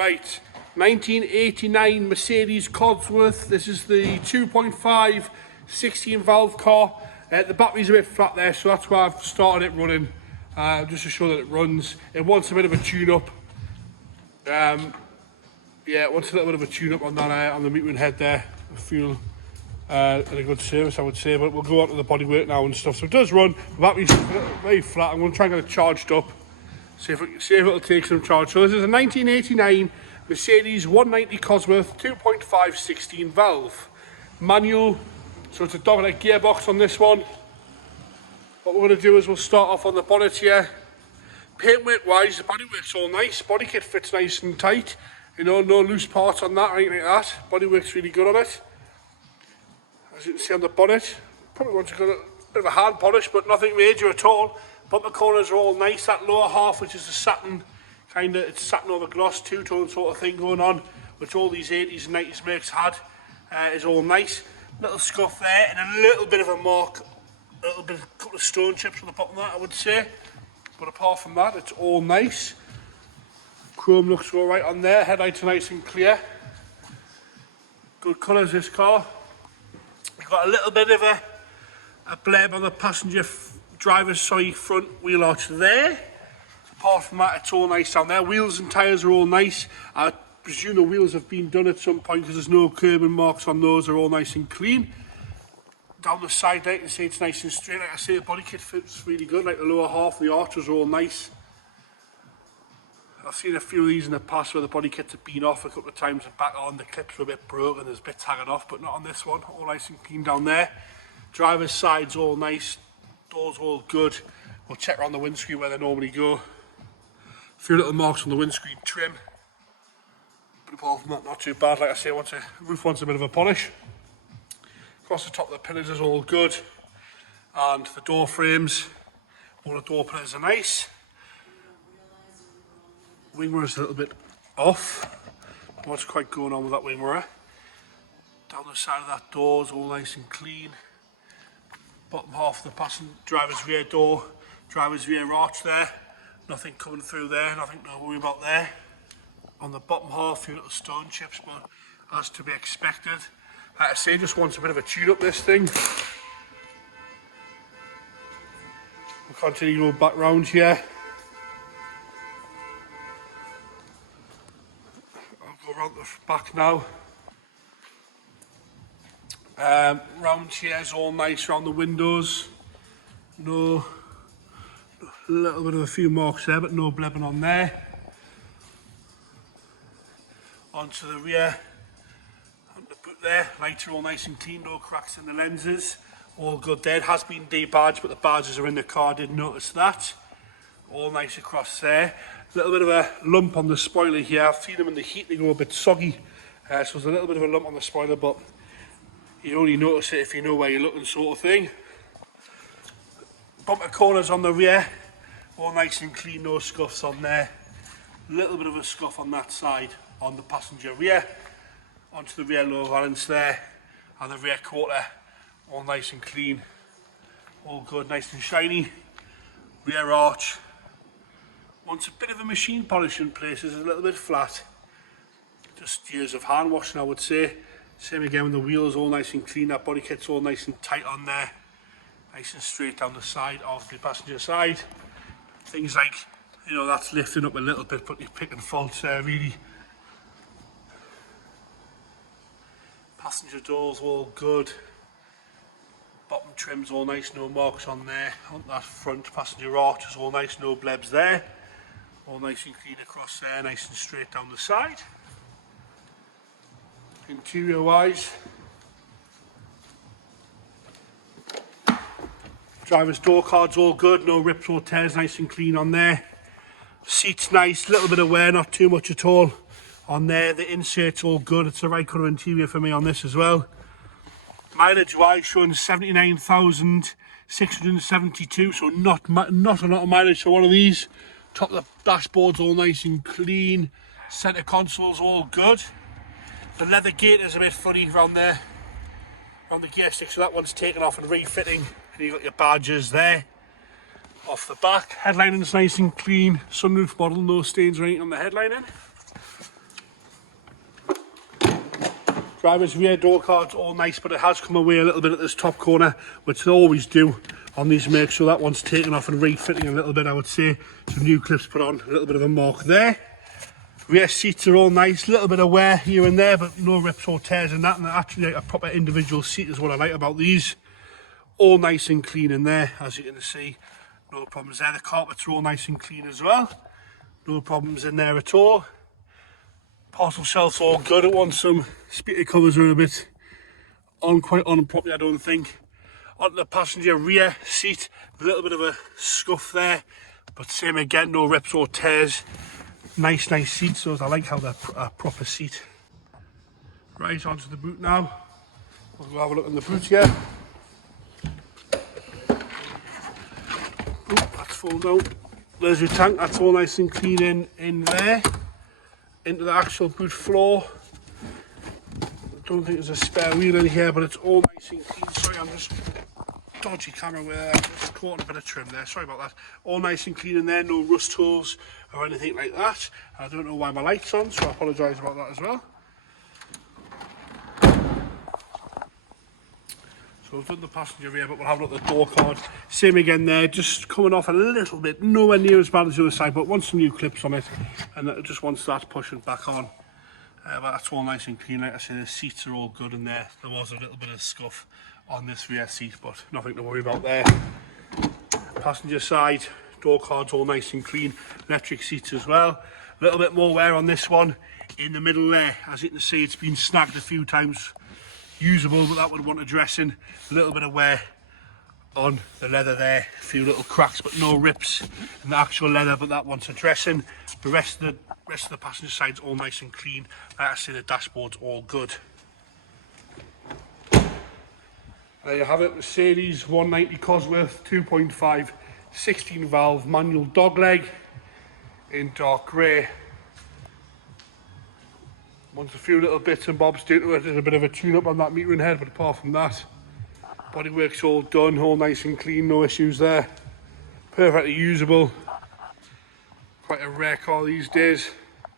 Right, 1989 Mercedes Cosworth. This is the 2.5 16 valve car. The battery's a bit flat there, so that's why I've started it running, just to show that it runs. It wants a bit of a tune-up. Yeah, it wants a little bit of a tune-up on that on the metering head there. Fuel in a good service, I would say, but we'll go on to the bodywork now and stuff. So it does run. The battery's very flat. I'm going to try and get it charged up. See if it'll take some charge. So this is a 1989 Mercedes 190 Cosworth 2.5 16 valve. Manual, so it's a dogleg gearbox on this one. What we're going to do is we'll start off on the bonnet here. Paintwork wise, the bodywork's all nice. Body kit fits nice and tight. You know, no loose parts on that or anything like that. Bodywork's really good on it. As you can see on the bonnet, probably want to go a bit of a hand polish, but nothing major at all. Bumper corners are all nice. That lower half, which is the satin, it's satin over gloss, two-tone sort of thing going on, which all these 80s and 90s makes had, is all nice. Little scuff there, and a little bit of a mark, a couple of stone chips on the bottom of that, I would say. But apart from that, it's all nice. Chrome looks all right on there. Headlights are nice and clear. Good colours, this car. You've got a little bit of a bleb on the driver's front wheel arch there. Apart from that, it's all nice down there. Wheels and tyres are all nice. I presume the wheels have been done at some point because there's no curbing marks on those. They're all nice and clean. Down the side there, you can see it's nice and straight. Like I say, the body kit fits really good. Like the lower half, the arches are all nice. I've seen a few of these in the past where the body kits have been off a couple of times and back on. The clips were a bit broken, there's bits hanging off, but not on this one. All nice and clean down there. Driver's side's all nice. Doors all good. We'll check around the windscreen where they normally go. A few little marks on the windscreen trim. But apart from that, not too bad. Like I say, the roof wants a bit of a polish. Across the top of the pillars is all good. And the door frames, all the door pillars are nice. Wing mirror's a little bit off. What's quite going on with that wing mirror? Down the side of that door is all nice and clean. Bottom half of the passenger driver's rear door, driver's rear arch there. Nothing coming through there, nothing to worry about there. On the bottom half, a few little stone chips, but as to be expected. Like I say, just wants a bit of a tune up, this thing. We'll continue going back round here. I'll go round the back now. Round here is all nice around the windows. No, a little bit of a few marks there, but no blebbing on there. Onto the rear, on the boot there, lights are all nice and clean, no cracks in the lenses. All good there. It has been debadged, but the badges are in the car, didn't notice that. All nice across there. A little bit of a lump on the spoiler here. I've seen them in the heat, they go a bit soggy. So there's a little bit of a lump on the spoiler, but you only notice it if you know where you're looking, sort of thing. Bumper corners on the rear, all nice and clean, no scuffs on there. A little bit of a scuff on that side on the passenger rear. Onto the rear low valance there, and the rear quarter, all nice and clean. All good, nice and shiny. Rear arch. Wants a bit of a machine polish in places, a little bit flat. Just years of hand washing, I would say. Same again with the wheels, all nice and clean. That body kit's all nice and tight on there. Nice and straight down the side of the passenger side. Things like, you know, that's lifting up a little bit, but you're picking faults there, really. Passenger doors all good. Bottom trim's all nice, no marks on there. On that front passenger arch is all nice, no blebs there. All nice and clean across there, nice and straight down the side. Interior wise, driver's door card's all good, no rips or tears, nice and clean on there. Seat's nice, little bit of wear, not too much at all on there. The insert's all good, it's the right colour interior for me on this as well. Mileage wise, showing 79,672, so not a lot of mileage for one of these. Top of the dashboard's all nice and clean, centre console's all good. The leather gate is a bit funny around there, around the gear stick, so that one's taken off and refitting. And you've got your badges there. Off the back, headlining's nice and clean. Sunroof model, no stains or anything on the headlining. Driver's rear door card's all nice, but it has come away a little bit at this top corner, which they always do on these makes, so that one's taken off and refitting a little bit, I would say. Some new clips put on, a little bit of a mark there. Rear seats are all nice, a little bit of wear here and there, but no rips or tears in that, and they're actually like a proper individual seat is what I like about these. All nice and clean in there, as you can see. No problems there. The carpets are all nice and clean as well. No problems in there at all. Parcel shelf's all good. It wants some speaker covers are a bit quite on properly, I don't think. Onto the passenger rear seat, a little bit of a scuff there, but same again, no rips or tears. Nice seats, so I like how they're a proper seat. Right, onto the boot now. We'll go have a look in the boot here. Oh, that's full down. There's your tank, that's all nice and clean in there. Into the actual boot floor. I don't think there's a spare wheel in here, but it's all nice and clean. Sorry, I'm just dodgy camera where I just caught a bit of trim there. Sorry about that. All nice and clean in there, no rust holes or anything like that. I don't know why my light's on, so I apologise about that as well. So we've done the passenger rear, but we'll have a look at the door card. Same again there, just coming off a little bit, nowhere near as bad as the other side, but wants some new clips on it, and it just wants that pushing back on. But that's all nice and clean. Like I say, the seats are all good in there. There was a little bit of scuff on this rear seat, but nothing to worry about there. Passenger side, door card's all nice and clean. Electric seats as well. A little bit more wear on this one in the middle there. As you can see, it's been snagged a few times. Usable, but that would want addressing. A little bit of wear on the leather there, a few little cracks, but no rips in the actual leather, but that wants addressing. The rest of the passenger side's all nice and clean. Like I say, the dashboard's all good. There you have it, Mercedes 190 Cosworth 2.5 16 valve manual dogleg in dark grey. Wants a few little bits and bobs due to it. There's a bit of a tune-up on that metering head, but apart from that, bodywork's all done, all nice and clean, no issues there. Perfectly usable. Quite a rare car these days.